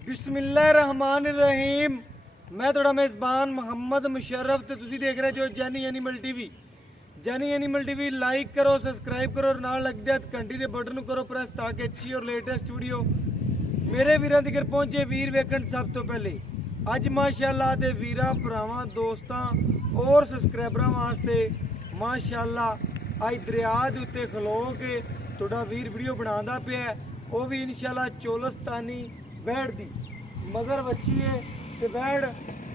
बिस्मिल्लाहिर्रहमानिर्रहीम। मैं थोड़ा मेज़बान मोहम्मद मुशर्रफ तो तुसी देख रहे जो Jaini animal TV. Jaini animal TV like करो, सब्सक्राइब करो और नाल लग दे घंटी के बटन करो प्रेस ताकि अच्छी और लेटेस्ट वीडियो मेरे वीरां तक पहुंचे। वीर वेखण सब तो पहले अज माशाअल्लाह दे वीरां भरावां दोस्तां और सबसक्राइबरां वास्ते माशाअल्लाह अज दरिया दे उत्ते खलो के तुहाडा वीर वीडियो बनांदा पिया। वो भी इंशाअल्लाह चोलस्तानी बैठ दी मगर बच्ची है ते बैठ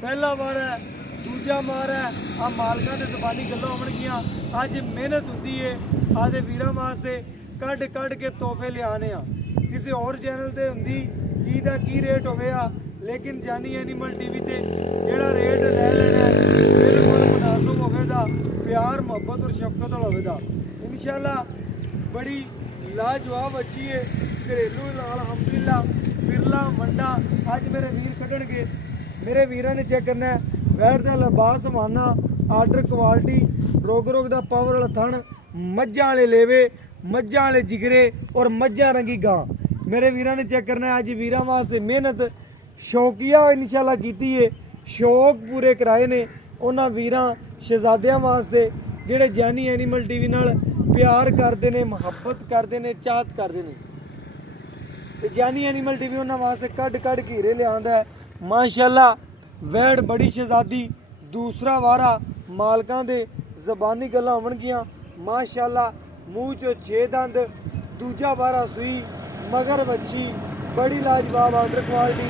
पहला बार है दूजा मार है। आ मालकां दे ज़बानी गल्लां होणगियां। अज मेहनत हुंदी है आदे वीरां वास्ते कढ कढ के तोहफे लियाने आ। किसी और चैनल ते हुंदी की दा की रेट होवेगा, लेकिन जानी एनिमल टीवी ते जेड़ा रेट ले लेना बिल्कुल मुनासिब होवेगा, प्यार मोहब्बत और शफकत वाला होवेगा इंशाअल्लाह। बड़ी लाजवाब बच्ची है घरेलू अलहमदुलिल्लाह बिरला मंडा अज मेरे वीर कढ़णगे। मेरे वीरां ने चेक करना है बैठ का लिबास माना आर्डर क्वालिटी रोग रोग का पावर वाला थण मज्झां वाले लेवे मज्झां वाले जिगरे और मज्झां रंगी गां। मेरे वीरां ने चेक करना है अज वीरां वास्ते मेहनत शौकिया इंशाअल्लाह कीती है, शौक पूरे कराए ने उन्हां वीरां शहजादियां वास्ते जिहड़े जानी एनिमल टीवी नाल प्यार करते हैं, मुहब्बत करते हैं, चाहत करते हैं। तो जानी एनिमल टीवी उन्होंने वास्ते कढ़ कढ़ घेरे लिया माशाअल्लाह। वैड़ बड़ी शहजादी दूसरा वारा मालकां दे ज़बानी गल्लां होणगियां माशाअल्लाह। मूँह चो 6 दंद दूजा वारा सूई मगर बच्ची बड़ी लाजवाब आर्डर क्वालिटी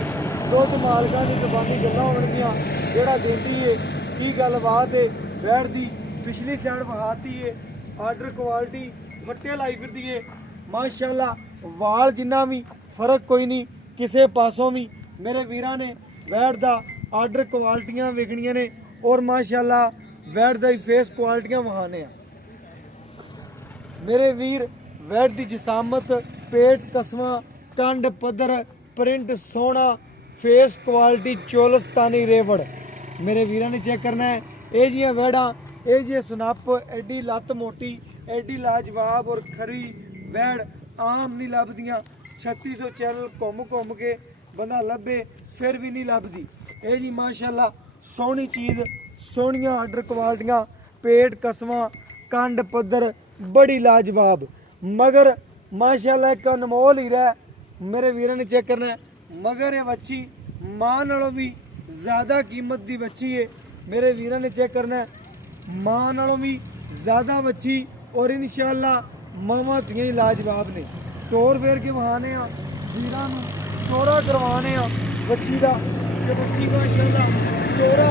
दुध मालकां दी ज़बानी गल्लां होणगियां जेड़ा देंदी है की गलबात है। वैड़ दी पिछली साइड वहाती है आर्डर क्वालिटी वट्टे लाई फिरदी है माशाअल्लाह। वाल जिन्ना भी फर्क कोई नहीं किसी पासों भी। मेरे वीरां ने वैड़ दा आर्डर क्वालिटियां वेखनियां ने और माशाअल्लाह वैड़ दा फेस क्वालिटियां वहाने आ। मेरे वीर वैड़ दी जिसामत पेट कसमा कंड पद्धर प्रिंट सोहना फेस क्वालिटी चोलस्तानी रेवड़ मेरे वीरां ने चेक करना है। ये जियां वैड़ां ये जी सनप एडी लत्त मोटी एडी लाजवाब और खरी वैड़ आम नहीं लभदियां। 3600 चैनल घूम के बंदा लभे फिर भी नहीं लभदी। ये जी माशाअल्लाह सोहनी चीज़ सोहनियां आर्डर क्वालिटियां पेट कसमा कंड पद्धर बड़ी लाजवाब मगर माशाअल्लाह एक अनमोल हीरा है। मेरे वीरां ने चेक करना है मगर ये बच्ची मां नालों भी ज़्यादा कीमत की बच्ची है। मेरे वीरां ने चेक करना है मां नालों भी ज़्यादा बच्ची और इंशाअल्लाह मावां धीआं ही लाजवाब ने। टोर फेर के वहाने वीरां नूं टोरा करवाने बच्ची का बच्ची माशाअल्लाह टोरा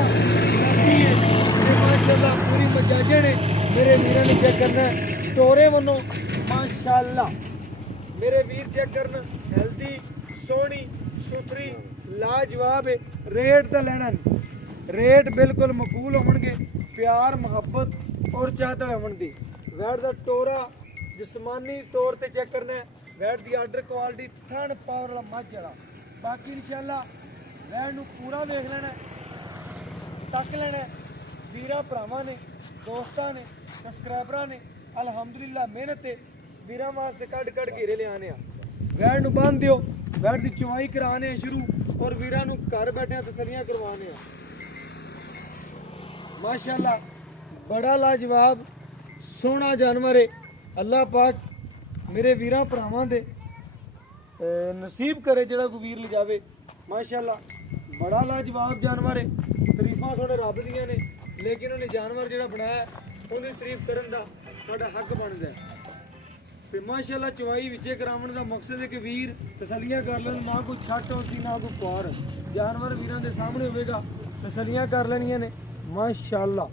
करती है ते माशाअल्लाह पूरी मजाजे ने। मेरे वीरां ने चेक करना है टोरे वनों माशाअल्लाह। मेरे वीर चेक करना हेल्दी सोहनी सुथरी लाजवाब है। रेट तो लेना नहीं, रेट बिल्कुल मकूल होणगे, प्यार मुहब्बत और चाहत होणगे। वैड़ दा टोरा जिस्मानी तौर पर चेक करना है वैड़ की आर्डर क्वालिटी थन पावर वाला मझ वाला। बाकी इंशाअल्लाह वैड़ नूं पूरा देख लेना तक लेना वीरां भरावां ने दोस्तां ने सबसक्राइबरां ने अलहमदुलिल्लाह मेहनत है वीरां वास्ते कढ़ कढ़ घेरे लियाने वैड़ नूं बांध दिओ। वैड़ की चुवाई कराने शुरू और वीरां नूं घर बैठे तसलियां करवाने माशाअल्लाह। बड़ा लाजवाब सोहना जानवर है। अल्लाह पाक मेरे वीरां भरावां दे नसीब करे जेड़ा कोई वीर ले जावे माशाअल्लाह। बड़ा लाजवाब जानवर है। तरीफां थोड़े रब दियां ने लेकिन उन्हें जानवर जेड़ा बनाया उन्हें तारीफ करन दा साडा हक बनदा है। ते माशाअल्लाह चवाई विचे करावन दा मकसद है कि वीर तसलियां कर लेन, ना कोई छट होसी ना कोई पार जानवर वीरां दे सामने होवेगा तसलियां कर लेनियां ने माशाअल्लाह।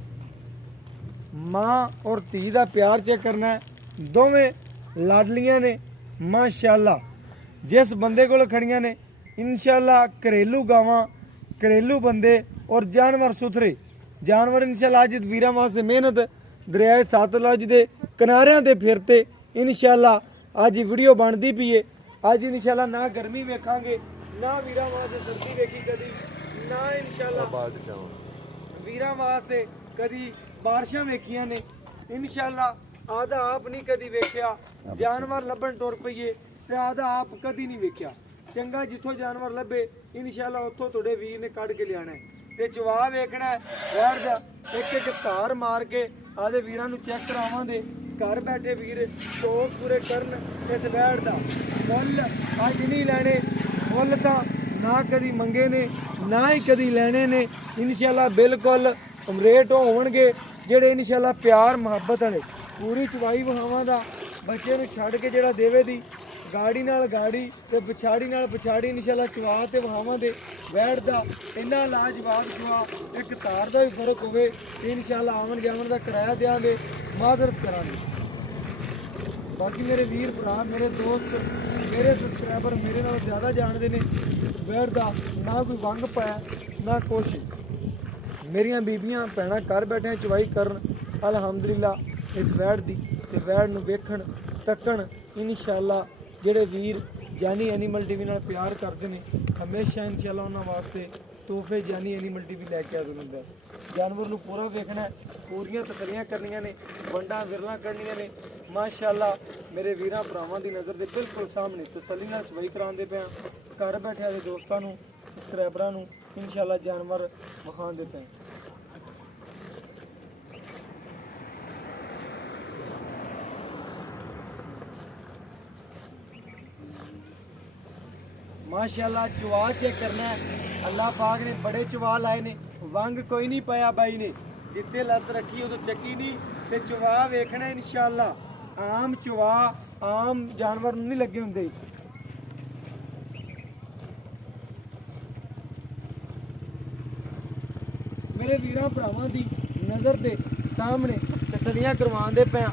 माँ और धी का प्यार चेक करना है दोवें लाडलियां ने माशाअल्लाह। जिस बंदे कोल खड़ियां ने इंशाअल्लाह घरेलू गावां घरेलू बंदे और जानवर सुथरे जानवर इंशाअल्लाह। अज वीरां वास्ते मेहनत दरियाए सतलुज के किनारियां ते फिरते इंशाअल्लाह अज वीडियो बनती पई है। अज इंशाअल्लाह ना गर्मी वेखांगे ना वीरां वास्ते सर्दी वेखी कदी ना इंशाअल्लाह वीरां वास्ते कदी बारिशां वेखियां ने इंशाअल्लाह। आधा आप नहीं कदी वेख्या जानवर लभन तुर पईए ते आधा आप कदी नहीं वेख्या। ਚੰਗਾ ਜਿੱਥੋਂ ਜਾਨਵਰ ਲੱਭੇ ਇਨਸ਼ਾਅੱਲਾ ਉੱਥੋਂ ਤੁਹਾਡੇ ਵੀਰ ਨੇ ਕੱਢ ਕੇ ਲਿਆਣਾ ਤੇ ਚਵਾ ਵੇਖਣਾ ਵੈੜ ਦਾ ਇੱਕ ਇੱਕ ਧਾਰ ਮਾਰ ਕੇ ਆਦੇ ਵੀਰਾਂ ਨੂੰ ਚੈੱਕ ਕਰਾਵਾਂਗੇ। ਘਰ ਬੈਠੇ ਵੀਰ ਸ਼ੌਕ ਪੂਰੇ ਕਰਨ ਇਸ ਵੈੜ ਦਾ ਮੁੱਲ ਅੱਜ ਨਹੀਂ ਲੈਣੇ, ਮੁੱਲ ਤਾਂ ਨਾ ਕਦੀ ਮੰਗੇ ਨੇ ਨਾ ਹੀ ਕਦੀ ਲੈਣੇ ਨੇ। ਇਨਸ਼ਾਅੱਲਾ ਬਿਲਕੁਲ ਰੇਟ ਹੋਣਗੇ ਜਿਹੜੇ ਇਨਸ਼ਾਅੱਲਾ ਪਿਆਰ ਮੁਹੱਬਤ ਵਾਲੇ। ਪੂਰੀ ਚਵਾਈ ਵਹਾਵਾਂ ਦਾ ਬੱਚੇ ਨੂੰ ਛੱਡ ਕੇ ਜਿਹੜਾ ਦੇਵੇ ਦੀ ਗਾੜੀ ਨਾਲ ਗਾੜੀ ਤੇ ਪਛਾੜੀ ਨਾਲ ਪਛਾੜੀ ਇਨਸ਼ਾਅੱਲਾ ਚਵਾ ਤੇ ਵਹਾਵਾਂ ਦੇ ਵੈੜ ਦਾ ਇੰਨਾ ਲਾਜਵਾਬ ਚਵਾ ਇੱਕ ਤਾਰ ਦਾ ਵੀ ਫਰਕ ਹੋਵੇ ਤੇ ਇਨਸ਼ਾਅੱਲਾ ਆਉਣ ਜਾਵਣ ਦਾ ਕਿਰਾਇਆ ਦਿਆਂਗੇ, ਮਾਜ਼ਰਤ ਕਰਾਂਗੇ। ਬਾਕੀ ਮੇਰੇ ਵੀਰ ਭਰਾ ਮੇਰੇ ਦੋਸਤ ਮੇਰੇ ਸਬਸਕ੍ਰਾਈਬਰ ਮੇਰੇ ਨਾਲ ਜ਼ਿਆਦਾ ਜਾਣਦੇ ਨੇ ਵੈੜ ਦਾ ਨਾ ਕੋਈ ਵੰਗ ਪਾਇਆ ਨਾ ਕੁਛ। ਮੇਰੀਆਂ ਬੀਬੀਆਂ ਭੈਣਾਂ ਘਰ ਬੈਠੇ ਚਵਾਈ ਕਰਨ ਅਲਹਮਦੁਲਿਲਾ ਇਸ ਵੈੜ ਦੀ ਤੇ ਵੈੜ ਨੂੰ ਵੇਖਣ ਤੱਕਣ ਇਨਸ਼ਾਅੱਲਾ ਜਿਹੜੇ ਵੀਰ ਜਾਨੀ ਐਨੀਮਲ ਟੀਵੀ ਨਾਲ ਪਿਆਰ ਕਰਦੇ ਨੇ ਹਮੇਸ਼ਾ ਇਨਸ਼ਾਅੱਲਾ ਉਹਨਾਂ ਵਾਸਤੇ ਤੋਹਫੇ ਜਾਨੀ ਐਨੀਮਲ ਟੀਵੀ ਲੈ ਕੇ ਆਉਂਦਾ ਹੁੰਦਾ। ਜਾਨਵਰ ਨੂੰ ਪੂਰਾ ਵੇਖਣਾ, ਪੂਰੀਆਂ ਤਸੱਲੀਆਂ ਕਰਨੀਆਂ ਨੇ, ਵੰਡਾਂ ਵਿਰਲਾਂ ਕਰਨੀਆਂ ਨੇ। ਮਾਸ਼ਾਅੱਲਾ ਮੇਰੇ ਵੀਰਾਂ ਭਰਾਵਾਂ ਦੀ ਨਜ਼ਰ ਦੇ ਬਿਲਕੁਲ ਸਾਹਮਣੇ ਤਸੱਲੀ ਨਾਲ ਚਵਾਈ ਕਰਾਉਂਦੇ ਪਿਆ। ਘਰ ਬੈਠਿਆਂ ਦੇ ਦੋਸਤਾਂ ਨੂੰ ਸਬਸਕ੍ਰਾਈਬਰਾਂ ਨੂੰ ਇਨਸ਼ਾਅੱਲਾ ਜਾਨਵਰ ਵਿਖਾਉਂਦੇ ਪਏ। माशाल्लाह चवा चेक करना है। अल्लाह पाक ने बड़े चवा लाए ने, वंग कोई नहीं पाया बाई ने, जितने लत रखी उदों चक्की नहीं ते चवा वेखना इंशाअल्लाह। आम चवा आम जानवर नहीं लगे होंगे। मेरे वीरां भरावां दी नज़र दे सामने तसलियां करवांदे पे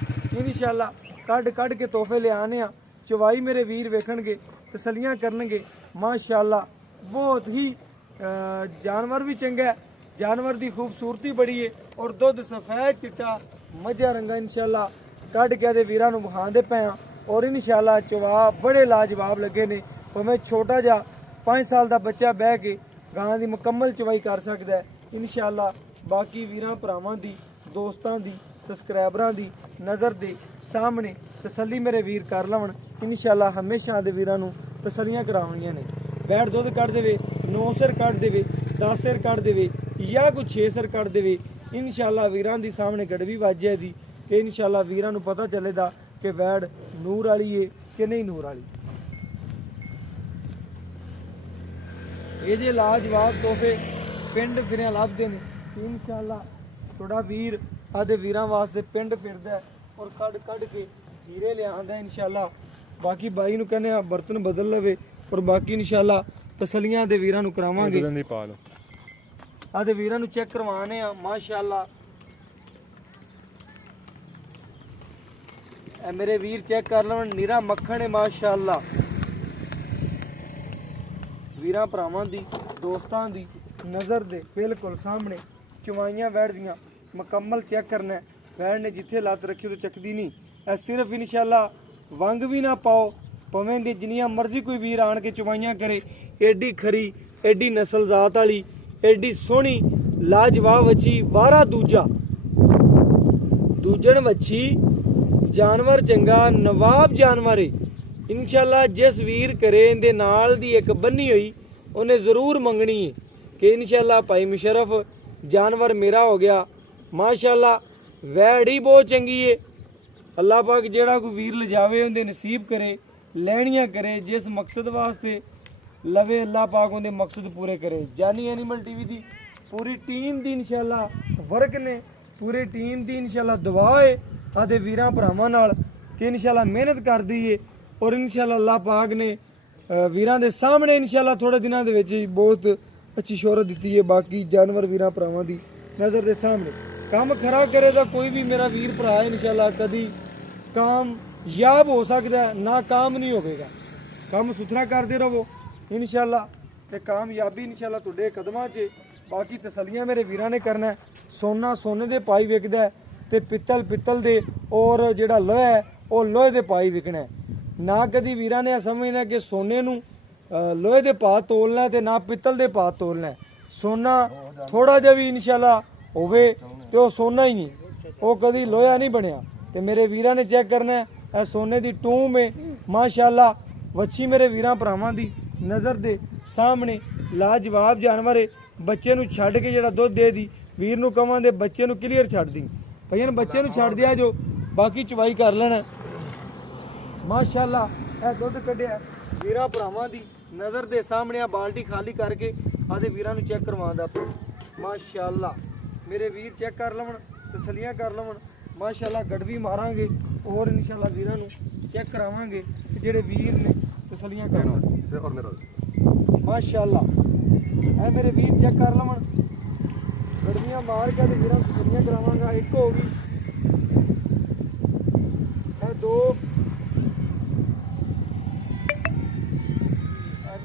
इंशाअल्लाह कढ़ कढ़ के तोहफे ले आने आ। चवाई मेरे वीर वेखणगे तसलियां करनगे माशाअल्लाह। बहुत ही जानवर भी चंगा है, जानवर की खूबसूरती बड़ी है और दुध सफेद चिट्टा मझा रंगा इंशाअल्लाह कढ़ के दे वीरां नूं विखांदे पे और इंशाअल्लाह चवा बड़े लाजवाब लगे ने। भावें छोटा जा 5 साल का बच्चा बह के गां की मुकम्मल चवाई कर सकता है इंशाअल्लाह। बाकी वीरां भरावां दी दोस्तां दी सबसक्राइबरां दी नज़र दे सामने तसल्ली मेरे वीर कर लवन इंशाअल्लाह। हमेशा दे वीरां नूं तसलियां करावणियां ने। बैठ दुध कढ़ देवे 9 सिर कढ़ देवे 10 सिर कढ़ देवे या कोई 6 सिर कढ़ देवे इंशाअल्लाह वीरां दी सामने गड़वी वाजे दी ते इंशाअल्लाह वीरां नूं पता चलेगा कि बैठ नूर वाली है कि नहीं नूर वाली। ये जे लाजवाब तोहफे पिंड फिरिया लभदे ने इंशाअल्लाह। थोड़ा वीर आदे वीरां वास्ते पिंड फिरदा है और कढ़ कढ़ के हीरे लिआंदा इंशाअल्लाह। बाकी बाई नूं कहने आ बर्तन बदल लवे और बाकी इंशाअल्लाह तसलियां दे वीरां नूं करावांगे। आदे वीरां नूं चेक करवाने आ माशाअल्लाह। ए मेरे वीर चेक कर लवन नीरा मक्खन है माशाअल्लाह। वीरां भरावां दी दोस्तां दी नज़र दे बिल्कुल सामने चवाइयां वैड़ दियां मुकम्मल चेक करना है। वैड़ ने जिथे लत रखी तो चकदी नहीं। ए सिर्फ इंशाअल्लाह वंग भी ना पाओ भावें दी जिन्नियां मर्जी कोई वीर आन के चवाइयां करे। एडी खरी एडी नस्ल जात वाली एडी सोहनी लाजवाब वच्छी वारा दूजन वच्छी जानवर चंगा नवाब जानवर है इंशाअल्लाह। जिस वीर करे इहदे नाल दी एक बन्नी हुई उन्हें जरूर मंगनी है कि इंशाअल्लाह भाई मुशर्रफ जानवर मेरा हो गया माशाअल्लाह। वैड़ ही बहुत चंगी है। अल्लाह पाक जेड़ा कोई वीर ले जावे उनके नसीब करे लैनियां करे जिस मकसद वास्ते लवे अल्लाह पाक उनके मकसद पूरे करे। जानी एनिमल टीवी दी पूरी टीम दी इंशाअल्लाह वर्क ने पूरी टीम दी इंशाअल्लाह दुआ है आदे वीरां भरावां नाल कि इंशाअल्लाह मेहनत कर दी है और इंशाअल्लाह अल्लाह पाक ने वीरां दे सामने इंशाअल्लाह थोड़े दिनों दे विच बहुत अच्छी शोहरत दी है। बाकी जानवर वीरां भरावां दी नज़र दे सामने काम खरा करेगा कोई भी मेरा वीर भरा है इंशाअल्लाह कदी कामयाब हो सकता है, नाकाम नहीं होगा। काम सुथरा करते रहो इंशाअल्लाह ते कामयाबी इंशाअल्लाह तुहाडे कदमां 'च। बाकी तसलियां मेरे वीरां ने करना है। सोना सोने दे पाई विकदा है ते पित्तल पित्तल दे और जिहड़ा लोहा है वो लोहे दे पाई विकना है। ना कदी वीरां ने समझना कि सोने नूं लोहे दे भाव तोलना है ते ना पित्तल दे भाव तोलना है। सोना थोड़ा जिहा भी इंशाअल्लाह होवे ते वो सोना ही नहीं, वो कदी लोहा नहीं बनया। ते मेरे वीरां ने चेक करना है सोने दी टूम है माशाअल्लाह। वच्छी मेरे वीरां भरावां दी ਨਜ਼ਰ ਦੇ ਸਾਹਮਣੇ ਲਾਜਵਾਬ ਜਾਨਵਰ ਹੈ। ਬੱਚੇ ਨੂੰ ਛੱਡ ਕੇ ਜਿਹੜਾ ਦੁੱਧ ਦੇ ਦੀ ਵੀਰ ਨੂੰ ਕਵਾਂਦੇ ਬੱਚੇ ਨੂੰ ਕਲੀਅਰ ਛੱਡ ਦੀ ਭਈਆ ਬੱਚੇ ਨੂੰ ਛੱਡ ਦਿਆ ਜੋ ਬਾਕੀ ਚਵਾਈ ਕਰ ਲੈਣਾ। ਮਾਸ਼ਾਅੱਲਾ ਇਹ ਦੁੱਧ ਕੱਢਿਆ ਵੀਰਾਂ ਭਰਾਵਾਂ ਦੀ ਨਜ਼ਰ ਦੇ ਸਾਹਮਣੇ ਆ ਬਾਲਟੀ ਖਾਲੀ ਕਰਕੇ ਆਦੇ ਵੀਰਾਂ ਨੂੰ ਚੈੱਕ ਕਰਵਾਉਂਦਾ ਆਪਾਂ। ਮਾਸ਼ਾਅੱਲਾ ਮੇਰੇ ਵੀਰ ਚੈੱਕ ਕਰ ਲਵਣ ਤਸੱਲੀਆਂ ਕਰ ਲਵਣ। ਮਾਸ਼ਾਅੱਲਾ ਗੜਵੀ ਮਾਰਾਂਗੇ ਔਰ ਇਨਸ਼ਾਅੱਲਾ ਵੀਰਾਂ ਨੂੰ ਚੈੱਕ ਕਰਾਵਾਂਗੇ ਕਿ ਜਿਹੜੇ ਵੀਰ ਨੇ ਤਸੱਲੀਆਂ ਕਰਨ। ਮਾਸ਼ਾਅੱਲਾ ਇਹ ਮੇਰੇ ਵੀਰ ਚੈੱਕ ਕਰ ਲਵਣ ਗੜਵੀਆਂ ਮਾਰ ਕੇ ਤੇ ਵੀਰਾਂ ਨੂੰ ਤਸੱਲੀਆਂ ਕਰਾਵਾਂਗਾ। ਇੱਕ ਹੋ ਗਈ ਇਹ ਦੋ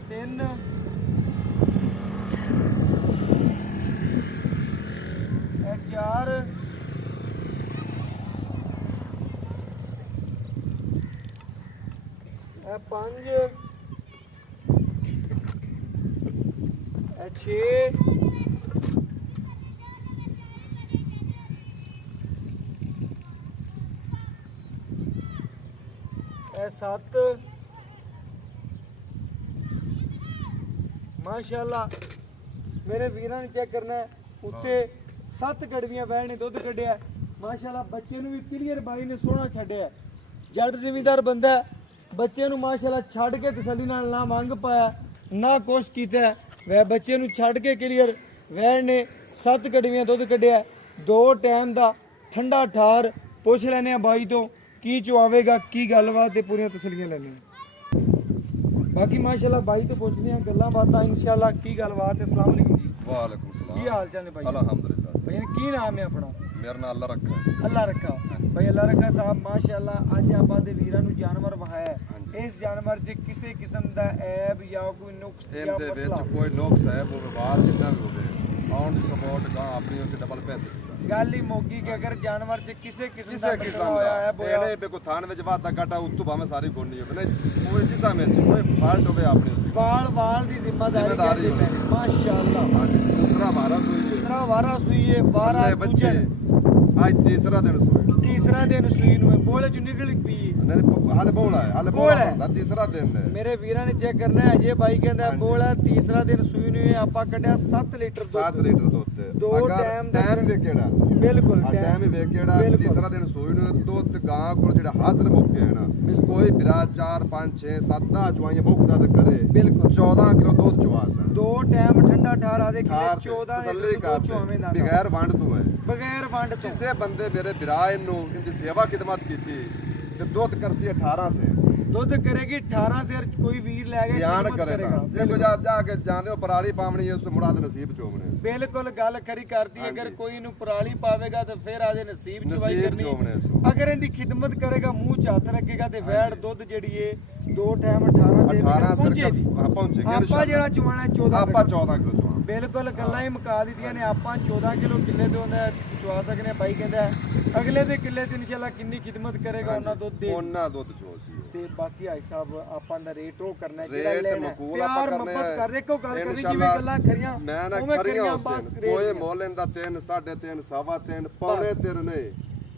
ਤਿੰਨ ਇਹ ਚਾਰ ਇਹ ਪੰਜ ਇਹ ਛੇ ਇਹ ਸੱਤ। ਮਾਸ਼ਾਅੱਲਾ ਮੇਰੇ ਵੀਰਾਂ ਨੇ ਚੈੱਕ ਕਰਨਾ ਹੈ ਉੱਤੇ 7 ਗੜਵੀਆਂ ਬੈਣ ਨੇ ਦੁੱਧ ਕੱਢਿਆ। ਮਾਸ਼ਾਅੱਲਾ ਬੱਚੇ ਨੂੰ ਵੀ ਕਲੀਅਰ ਬਾਈ ਨੇ ਸੋਹਣਾ ਛੱਡਿਆ। ਜੱਟ ਜ਼ਿਮੀਂਦਾਰ ਬੰਦਾ ਬੱਚੇ ਨੂੰ ਮਾਸ਼ਾਅੱਲਾ ਛੱਡ ਕੇ ਤਸੱਲੀ ਨਾਲ ਨਾ ਮੰਗ ਪਾਇਆ ਨਾ ਕੁਛ ਕੀਤਾ ਵੈ ਬੱਚੇ ਨੂੰ ਛੱਡ ਕੇ ਕਲੀਅਰ ਵੈਣ ਨੇ 7 ਗੜਵੀਆਂ ਦੁੱਧ ਕੱਢਿਆ। 2 ਟਾਈਮ ਦਾ ਠੰਡਾ ਠਾਰ ਪੁੱਛ ਲੈਨੇ ਆ ਬਾਈ ਤੋਂ ਕੀ ਚਵਾਵੇਗਾ ਕੀ ਗੱਲਬਾਤ ਤੇ ਪੂਰੀਆਂ ਤਸੱਲੀਆਂ ਲੈਣੀਆਂ। ਬਾਕੀ ਮਾਸ਼ਾਅੱਲਾ ਬਾਈ ਤੋਂ ਪੁੱਛਦੇ ਆ ਗੱਲਾਂ ਬਾਤਾਂ ਇਨਸ਼ਾਅੱਲਾ ਕੀ ਗੱਲਬਾਤ ਹੈ। अस्सलाम वालेकुम जी। वालेकुम सलाम। ਕੀ ਹਾਲ ਚਾਲ ਨੇ ਬਾਈ? अल्हम्दुलिल्लाह। ਭਈਆ ਕੀ ਨਾਮ ਹੈ ਆਪਣਾ? मेरा नाम अल्लाह रखा। ਅੱਲਾ ਰੱਖਾ ਭਾਈ ਅੱਲਾ ਰੱਖਾ ਸਾਹਿਬ। ਮਾਸ਼ਾਅੱਲਾ ਅੱਜ ਆਪਾਂ ਦੇ ਵੀਰਾਂ ਨੂੰ ਜਾਨਵਰ ਵਹਾਇਆ। ਇਸ ਜਾਨਵਰ 'ਚ ਕਿਸੇ ਕਿਸਮ ਦਾ ਐਬ ਜਾਂ ਕੋਈ ਨੁਕਸ ਜਾਂ ਇਹਦੇ ਮਸਲਾ ਵਿੱਚ ਕੋਈ ਨੁਕਸ ਹੈ ਉਹ ਵਿਵਹਾਰ ਜਿੰਨਾ ਵੀ ਹੋਵੇ ਆਉਣ ਦੀ ਸਪੋਰਟ ਗਾਂ ਆਪਣੀ ਉਸੇ ਡਬਲ ਪੈਸੇ ਗੱਲ ਹੀ ਮੋਗੀ ਕਿ ਅਗਰ ਜਾਨਵਰ 'ਚ ਕਿਸੇ ਕਿਸਮ ਦਾ ਕਿਸੇ ਮਸਲਾ ਕਿਸਮ ਹੋਇਆ ਹੈ ਦਾ ਇਹਨੇ ਬੇ ਕੋ ਥਾਣ ਵਿੱਚ ਵਾਧਾ ਘਾਟਾ ਉੱਤੋਂ ਭਾਵੇਂ ਸਾਰੀ ਗੋਨੀ ਹੋਵੇ ਨਹੀਂ ਕੋਈ ਜਿਸਾ ਵਿੱਚ ਕੋਈ ਫਾਲਟ ਹੋਵੇ ਆਪਣੀ ਉਸੇ ਵਾਲ ਦੀ ਜ਼ਿੰਮੇਦਾਰੀ ਜ਼ਿੰਮੇਦਾਰੀ ਕਹਿੰਦੇ ਹੋਵੇ। ਨੇ। ਮਾਸ਼ਾਅੱਲਾ ਹਾਂਜੀ ਦੂਸਰਾ ਵਾਰਾ ਸੂਈ ਹੈ ਤੀਸਰਾ ਵਾਰਾ ਸੂਈ ਹੈ 12 ਬਾਰੇ ਬੱਚੇ ਅੱਜ ਤੀਸਰਾ ਦਿਨ ਸੂਈ ਤੀਸਰਾ ਦਿਨ ਸੂਈ ਨੂੰ ਬੋਲੇ ਚ ਨਿਕਲ ਪਈ ਨਹੀਂ ਹਾਲੇ ਬੋਲਾ ਹੈ ਹਾਲੇ ਬੋਲ ਹੈ। ਬੋਲਾ ਹੁੰਦਾ ਤੀਸਰਾ ਦਿਨ ਹੈ ਮੇਰੇ ਵੀਰਾਂ ਨੇ ਚੈੱਕ ਕਰਨਾ ਹੈ ਅਜੇ ਬਾਈ ਕਹਿੰਦਾ ਬੋਲਾ ਤੀਸਰਾ ਦਿਨ ਸੂਈ ਨੂੰ ਹੈ। ਆਪਾਂ ਕੱਢਿਆ 7 ਲੀਟਰ 7 ਲੀਟਰ ਦੁੱਧ ਦੋ ਟਾਈਮ ਦਾ ਟਾਈਮ ਵੀ ਕਿਹੜਾ ਬਿਲਕੁਲ ਟਾਈਮ ਵੀ ਕਿਹੜਾ ਬਿਲਕੁਲ। ਤੀਸਰਾ ਦਿਨ ਸੂਈ ਨੂੰ ਦੁੱਧ ਗਾਂ ਕੋਲ ਜਿਹੜਾ ਹਾਜ਼ਰ ਮੁੱਕੇ ਹੈ ਨਾ ਕੋਈ ਬਿਰਾ 4 5 6 7 10 ਚੁਆਈਆਂ ਭੁੱਖਦਾ ਤੇ ਕਰੇ ਬਿਲਕੁਲ 14 ਕਿਲੋ ਦੁੱਧ ਚੁਆ ਸਨ 2 ਟਾਈਮ ਠੰਡਾ 18 ਦੇ ਕਿਲੇ ਠਾਰ 14 ਤਸੱਲੀ ਕਰਦੇ ਦਾ ਬਗੈਰ ਵੰਡ ਤੋਂ ਹੈ ਬਗੈਰ ਵੰਡ ਤੋਂ ਕਿਸੇ ਬੰਦੇ ਮੇਰੇ ਬਿਰਾ ਇਹਨੂੰ ਇਹਦੀ ਸੇਵਾ ਖਿਦਮਤ ਕੀਤੀ ਤੇ ਦੁੱਧ ਕਰਸੀ 18 ਸੇ ਦੁੱਧ ਕਰੇਗੀ 18 ਸਿਰ ਕੋਈ ਵੀਰ ਲੈ ਕੇ ਬਿਆਨ ਖਿਦਮਤ ਕਰੇਗਾ ਜੇ ਕੋਈ ਜਾ ਕੇ ਜਾਂਦੇ ਹੋ ਪਰਾਲੀ ਪਾਵਣੀ ਉਸ ਮੁਰਾਦ ਨਸੀਬ ਚੋਵਣੇ ਬਿਲਕੁਲ ਗੱਲ ਖਰੀ ਕਰਦੀ ਅਗਰ ਕੋਈ ਨੂੰ ਪਰਾਲੀ ਪਾਵੇਗਾ ਤਾਂ ਫਿਰ ਆਦੇ ਨਸੀਬ ਚਵਾਈ ਨਸੀਬ ਕਰਨੀ ਚੋਵਣੇ ਸੋ ਅਗਰ ਇਹਦੀ ਖਿਦਮਤ ਕਰੇਗਾ ਮੂੰਹ ਚ ਹੱਥ ਰੱਖੇਗਾ ਤੇ ਵੈੜ ਦੁੱਧ ਜਿਹੜੀ ਏ 2 ਟਾਈਮ 18 ਦੇ 18 ਪਹੁੰਚੇਗੀ। ਪਹੁੰਚੇਗੇ ਆਪਾਂ ਜਿਹੜਾ ਚਵਾਣਾ 14 ਆਪਾਂ 14 ਕਿਲੋ ਚੁਆ ਬਿਲਕੁਲ ਗੱਲਾਂ ਹੀ ਮੁਕਾ ਦਿੱਤੀਆਂ ਨੇ। ਆਪਾਂ 14 ਕਿਲੋ ਕਿੱਲੇ ਤੋਂ ਉਹਦਾ ਚਵਾ ਸਕਦੇ ਹਾਂ। ਬਾਈ ਕਹਿੰਦਾ ਅਗਲੇ ਦੇ ਕਿੱਲੇ ਤੇ ਇਨਸ਼ਾਅੱਲਾ ਕਿੰਨੀ ਖਿਦਮਤ ਕਰੇਗਾ ਉਹਨਾਂ ਦੁੱਧ ਦੇ ਉਹਨਾਂ ਦੁੱਧ ਚੋ ਸੀ ਤੇ ਬਾਕੀ ਭਾਈ ਸਾਹਿਬ ਆਪਾਂ ਦਾ ਰੇਟ ਉਹ ਕਰਨਾ ਰੇਟ ਮਕਬੂਲ ਆਪਾਂ ਕਰਨੇ ਮੁਹੱਬਤ ਕਰ ਦੇਖੋ ਗੱਲ ਕਰਨੀ ਜਿਵੇਂ ਇਨਸ਼ਾਅੱਲਾ ਗੱਲਾਂ ਖਰੀਆਂ ਮੈਂ ਨਾ ਉਵੇਂ ਖਰੀਆਂ ਕਰੀਆਂ, ਉਸੇ ਬਸ ਰੇਟ ਕੋਈ ਦੀਆਂ। ਮੁੱਲ ਇਹਦਾ 3 3.5 ਸਵਾ 3 ਪੌਣੇ 3 ਨੇ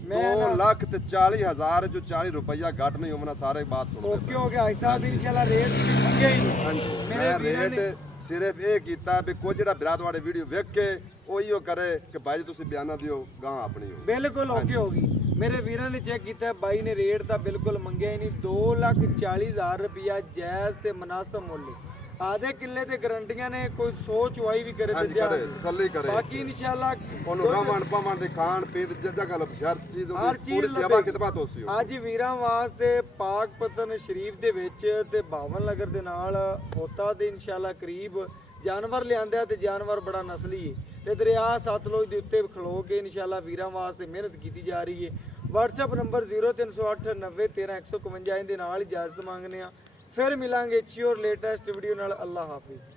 ਮੈਂ 2 ਲੱਖ ਤੇ 40,000 ਜੋ 40 ਰੁਪਈਆ ਘੱਟ ਨਹੀਂ ਹੋਣਾ ਸਾਰੇ ਬਾਤ ਸੁਣੋ ਓਕੇ ਹੋ ਗਿਆ ਭਾਈ ਸਾਹਿਬ ਇਨਸ਼ਾਅੱਲਾ ਰੇਟ ਮੰਗੇ ਹੀ ਨਹੀਂ। ਹਾਂਜੀ ਮੇਰੇ ਮੈਂ ਵੀਰਾਂ ਨੇ ਰੇਟ ਸਿਰਫ ਇਹ ਕੀਤਾ ਵੀ ਕੋਈ ਜਿਹੜਾ ਬਿਰਾਦ ਵਾਲੇ ਵੀਡੀਓ ਵੇਖ ਕੇ ਉਹੀਓ ਕਰੇ ਕਿ ਭਾਈ ਜੀ ਤੁਸੀਂ ਬਿਆਨਾ ਦਿਓ ਗਾਂ ਆਪਣੀ ਹੋ ਬਿਲਕੁਲ ਓਕੇ ਹੋ ਗਈ। ਮੇਰੇ ਵੀਰਾਂ ਨੇ ਚੈੱਕ ਕੀਤਾ ਬਾਈ ਨੇ ਰੇਟ ਤਾਂ ਬਿਲਕੁਲ ਮੰਗਿਆ ਹੀ ਨਹੀਂ। 2,40,000 ਰੁਪਇਆ ਜਾਇਜ਼ ਤੇ ਮਨਾਸਬ ਮੁੱਲ ਆਦੇ ਕਿੱਲੇ ਤੇ ਗਰੰਟੀਆਂ ਨੇ ਕੋਈ ਸੋਚ ਚੁਆਈ ਵੀ ਕਰੇ ਤੇ ਹਾਂਜੀ ਦਿਆ ਕਰੇ ਤਸੱਲੀ ਕਰੇ ਬਾਕੀ ਇਨਸ਼ਾਅੱਲਾ ਉਹਨੂੰ ਰਵਣ ਪਵਨ ਦੇ ਖਾਣ ਪੀਣ ਦੀ ਜਗ੍ਹਾ ਲੱਭ ਸ਼ਰਤ ਚੀਜ਼ ਹਰ ਉਹਦੀ ਚੀਜ਼ ਪੂਰੀ ਸੇਵਾ ਲੱਭੇਗੀ। ਖਿਦਮਤ ਹੋਸੀ ਹੋ ਅੱਜ ਵੀਰਾਂ ਵਾਸਤੇ ਪਾਕ ਪਤਨ ਸ਼ਰੀਫ ਦੇ ਵਿੱਚ ਤੇ ਬਾਵਨ ਨਗਰ ਦੇ ਨਾਲ ਹੋਤਾ ਦੇ ਇਨਸ਼ਾਅੱਲਾ ਕਰੀਬ ਜਾਨਵਰ ਲਿਆਂਦੇ ਆ ਤੇ ਜਾਨਵਰ ਬੜਾ ਨਸਲੀ ਹੈ ਤੇ ਦਰਿਆ ਸਤਲੁਜ ਦੇ ਉੱਤੇ ਖਲੋ ਕੇ ਇਨਸ਼ਾਅੱਲਾ ਵੀਰਾਂ ਵਾਸਤੇ ਮਿਹਨਤ ਕੀਤੀ ਜਾ ਰਹੀ ਹੈ। WhatsApp ਨੰਬਰ 0308 90 13 151 ਇਹਦੇ ਨਾਲ ਇਜਾਜ਼ਤ ਮੰਗਨੇ ਆ। ਫਿਰ ਮਿਲਾਂਗੇ ਅੱਛੀ ਔਰ ਲੇਟੈਸਟ ਵੀਡੀਓ ਨਾਲ। ਅੱਲਾ ਹਾਫਿਜ਼।